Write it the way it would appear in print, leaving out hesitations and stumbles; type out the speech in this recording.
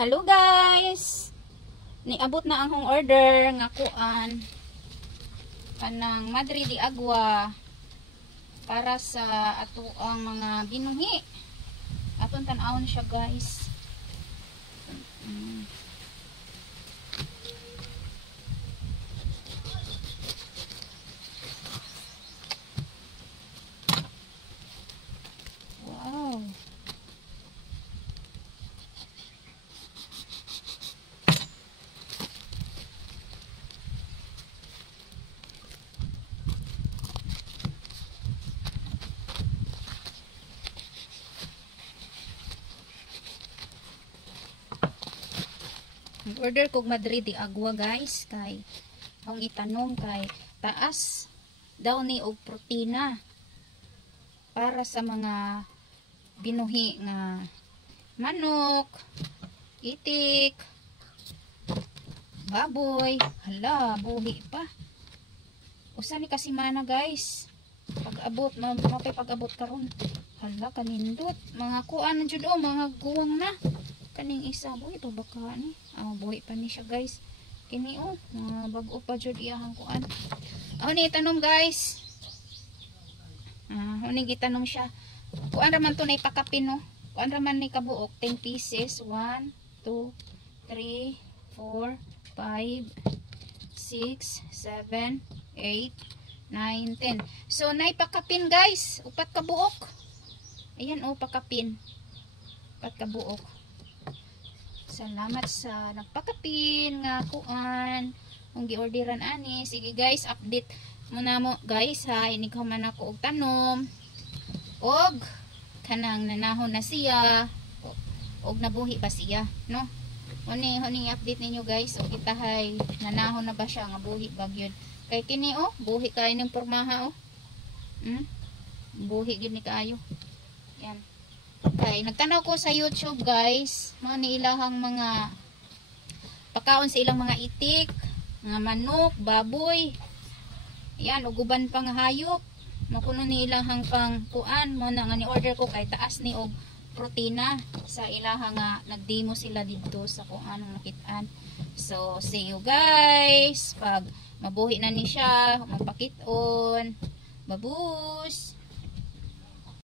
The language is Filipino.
Hello guys. Niabot na ang order nga kuan kanang Madre de Agua para sa ato ang mga binuhi. Aton tan-awon siya guys. Wow. Order kog Madre de Agua guys kay ang itanom kay taas daw ni og protina para sa mga binuhi nga manok, itik, baboy. Hala, buhi pa. Usa ni kasi mana guys. Pag-abot, mapay pag-abot karon. Hala, kanindot. Mga kuan jud o, mga guwang na. Kaning isa buhi pa baka ni. Buhi pa ni siya guys. Kini o, mga bag-o pa jud iyang kuan. Ni itanom guys. Huning itanom siya. Kuan raman to na ipakapin no. Kuan raman ni kabuok 10 pieces. 1, 2, 3, 4, 5, 6, 7, 8, 9, 10. So naipakapin guys. Upat kabuok. Ayan o, pakapin. Upat kabuok. Salamat sa nagpakapin nga kuan. Kung gi-orderan ani. Sige guys, update muna mo guys ha. Inikaw man ako og tanom. Og kanang nanahon na siya. Og nabuhi ba siya, no? Huning update ninyo guys. O kita hay nanahon na ba siya nga buhi ba gyud. Kay kini oh, buhi kay ning pormaha oh. Buhi gyud ni kaayo. Yan. Okay, nagtanaw ko sa YouTube guys, mga niilahang mga pakaon sa ilang mga itik, mga manok, baboy. Yan, uguban pang hayop. Makuno ni ilahang pang kuan, mo na nga ni order ko kay taas ni og protina sa ilahang nga nagdemo sila dito sa kung anong nakitaan. So, see you guys. Pag mabuhi na ni siya, magpakit-on. Babus.